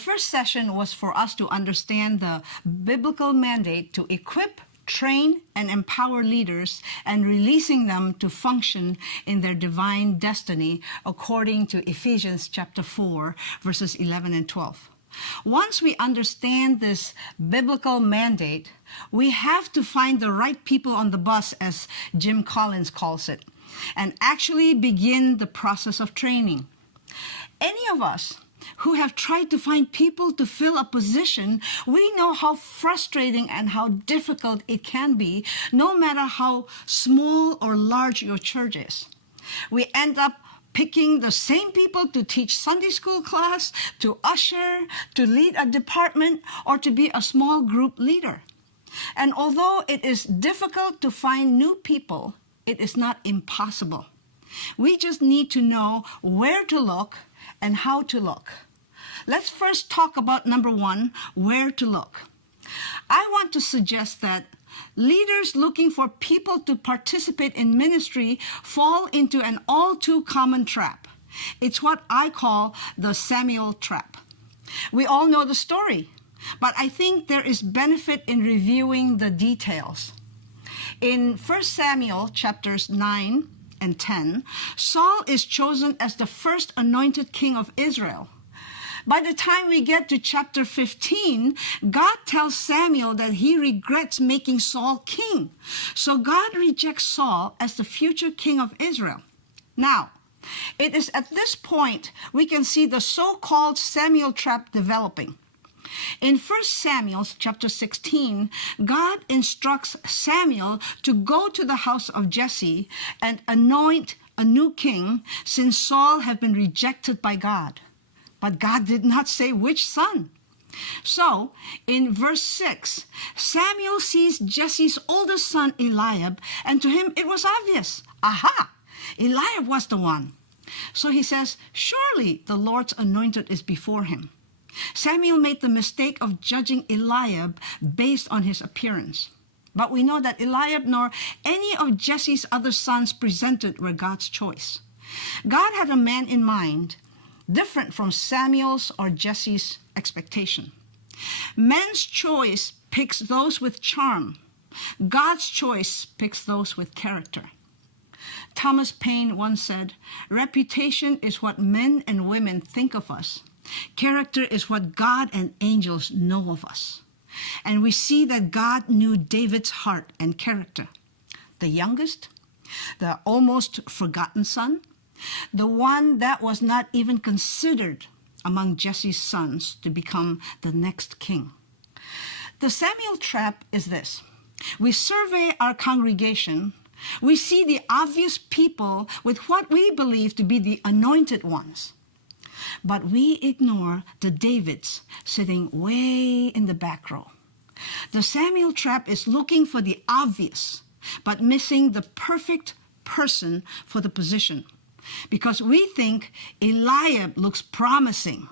first session was for us to understand the biblical mandate to equip, train, and empower leaders and releasing them to function in their divine destiny according to Ephesians chapter 4, verses 11 and 12. Once we understand this biblical mandate, we have to find the right people on the bus, as Jim Collins calls it, and actually begin the process of training. Any of us who have tried to find people to fill a position, we know how frustrating and how difficult it can be, no matter how small or large your church is. We end up picking the same people to teach Sunday school class, to usher, to lead a department, or to be a small group leader. And although it is difficult to find new people, it is not impossible. We just need to know where to look and how to look. Let's first talk about number one, where to look. I want to suggest that leaders looking for people to participate in ministry fall into an all too common trap. It's what I call the Samuel trap. We all know the story, but I think there is benefit in reviewing the details. In 1 Samuel chapters 9 and 10, Saul is chosen as the first anointed king of Israel. By the time we get to chapter 15, God tells Samuel that he regrets making Saul king. So God rejects Saul as the future king of Israel. Now, it is at this point we can see the so-called Samuel trap developing. In 1 Samuel chapter 16, God instructs Samuel to go to the house of Jesse and anoint a new king, since Saul had been rejected by God. But God did not say which son. So, in verse 6, Samuel sees Jesse's oldest son, Eliab, and to him it was obvious. Aha! Eliab was the one. So he says, surely the Lord's anointed is before him. Samuel made the mistake of judging Eliab based on his appearance. But we know that Eliab nor any of Jesse's other sons presented were God's choice. God had a man in mind, different from Samuel's or Jesse's expectation. Man's choice picks those with charm. God's choice picks those with character. Thomas Paine once said, reputation is what men and women think of us. Character is what God and angels know of us. And we see that God knew David's heart and character. The youngest, the almost forgotten son, the one that was not even considered among Jesse's sons to become the next king. The Samuel trap is this. We survey our congregation. We see the obvious people with what we believe to be the anointed ones. But we ignore the Davids sitting way in the back row. The Samuel trap is looking for the obvious, but missing the perfect person for the position, because we think Eliab looks promising.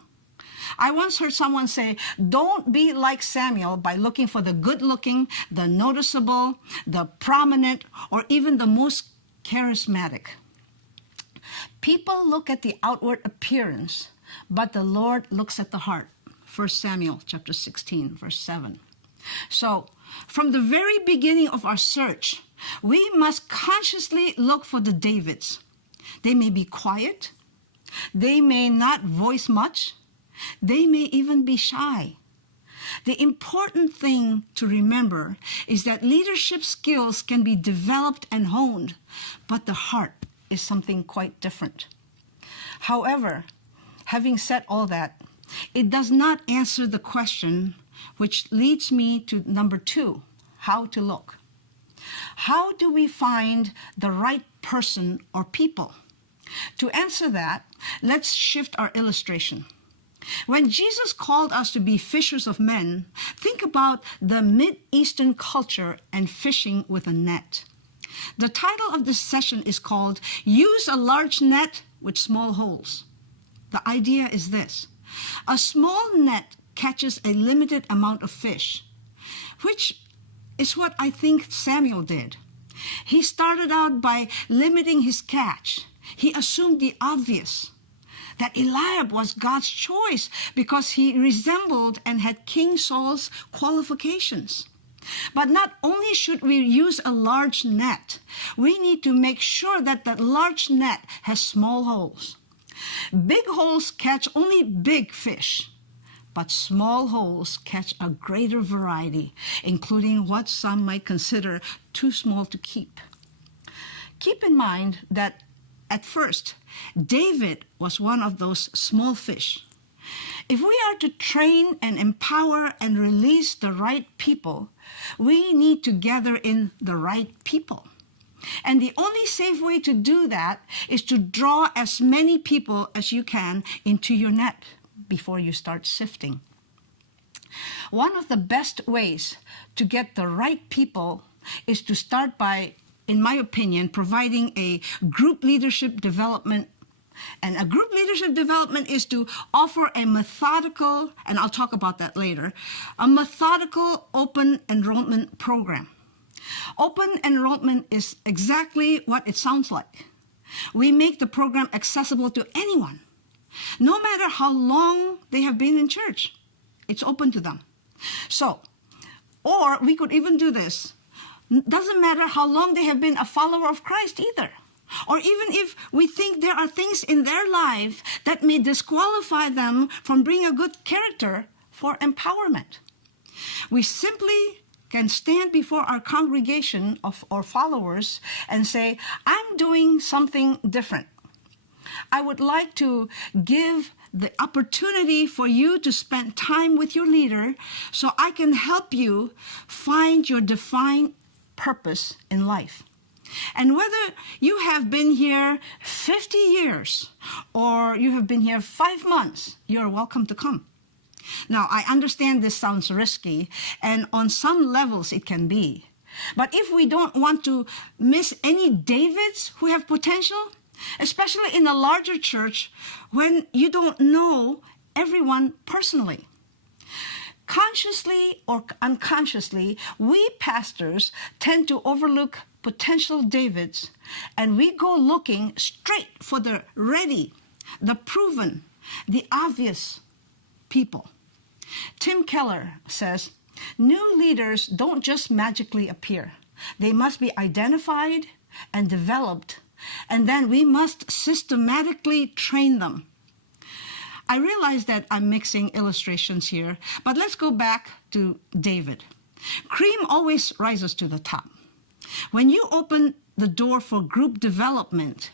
I once heard someone say, don't be like Samuel by looking for the good-looking, the noticeable, the prominent, or even the most charismatic. People look at the outward appearance, but the Lord looks at the heart. 1 Samuel chapter 16, verse 7. So, from the very beginning of our search, we must consciously look for the Davids. They may be quiet. They may not voice much. They may even be shy. The important thing to remember is that leadership skills can be developed and honed, but the heart is something quite different. However, having said all that, it does not answer the question, which leads me to number two, how to look. How do we find the right person or people? To answer that, let's shift our illustration. When Jesus called us to be fishers of men, think about the Mid-Eastern culture and fishing with a net. The title of this session is called Use a Large Net with Small Holes. The idea is this. A small net catches a limited amount of fish, which is what I think Samuel did. He started out by limiting his catch. He assumed the obvious. that Eliab was God's choice because he resembled and had King Saul's qualifications. But not only should we use a large net, we need to make sure that that large net has small holes. Big holes catch only big fish, but small holes catch a greater variety, including what some might consider too small to keep. Keep in mind that at first, David was one of those small fish. If we are to train and empower and release the right people, we need to gather in the right people. And the only safe way to do that is to draw as many people as you can into your net before you start sifting. One of the best ways to get the right people is to start by, in my opinion, providing a group leadership development. And a group leadership development is to offer a methodical, and I'll talk about that later, a methodical open enrollment program. Open enrollment is exactly what it sounds like. We make the program accessible to anyone, no matter how long they have been in church. It's open to them. So, or we could even do this. Doesn't matter how long they have been a follower of Christ either. Or even if we think there are things in their life that may disqualify them from being a good character for empowerment. We simply can stand before our congregation or followers and say, I'm doing something different. I would like to give the opportunity for you to spend time with your leader so I can help you find your defined purpose in life. And whether you have been here 50 years or you have been here 5 months, you're welcome to come. Now, I understand this sounds risky, and on some levels it can be. But if we don't want to miss any Davids who have potential, especially in a larger church when you don't know everyone personally, consciously or unconsciously, we pastors tend to overlook potential Davids, and we go looking straight for the ready, the proven, the obvious people. Tim Keller says, new leaders don't just magically appear. They must be identified and developed, and then we must systematically train them. I realize that I'm mixing illustrations here, but let's go back to David. Cream always rises to the top. When you open the door for group development,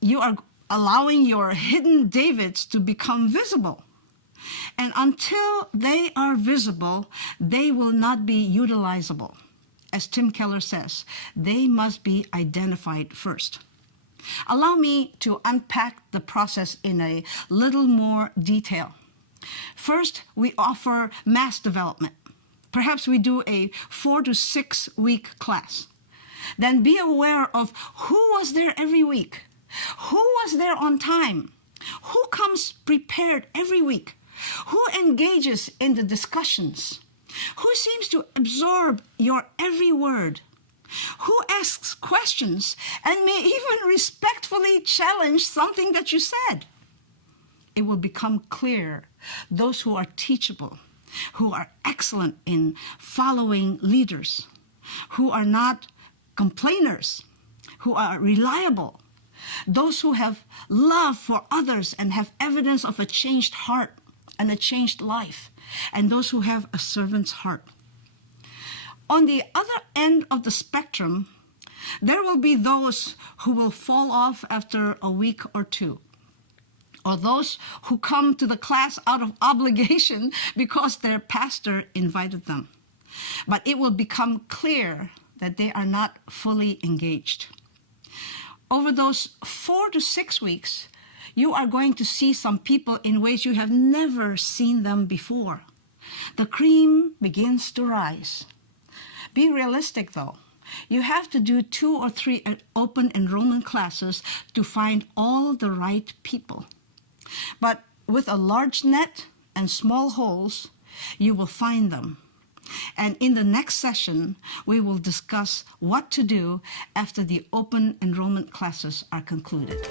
you are allowing your hidden Davids to become visible. And until they are visible, they will not be utilizable. As Tim Keller says, they must be identified first. Allow me to unpack the process in a little more detail. First, we offer mass development. Perhaps we do a 4 to 6 week class. Then be aware of who was there every week, who was there on time, who comes prepared every week, who engages in the discussions, who seems to absorb your every word, who asks questions and may even respectfully challenge something that you said. It will become clear those who are teachable, who are excellent in following leaders, who are not complainers, who are reliable, those who have love for others and have evidence of a changed heart and a changed life, and those who have a servant's heart. On the other end of the spectrum, there will be those who will fall off after a week or two, or those who come to the class out of obligation because their pastor invited them. But it will become clear that they are not fully engaged. Over those 4 to 6 weeks, you are going to see some people in ways you have never seen them before. The cream begins to rise. Be realistic, though. You have to do 2 or 3 open enrollment classes to find all the right people. But with a large net and small holes, you will find them. And in the next session, we will discuss what to do after the open enrollment classes are concluded.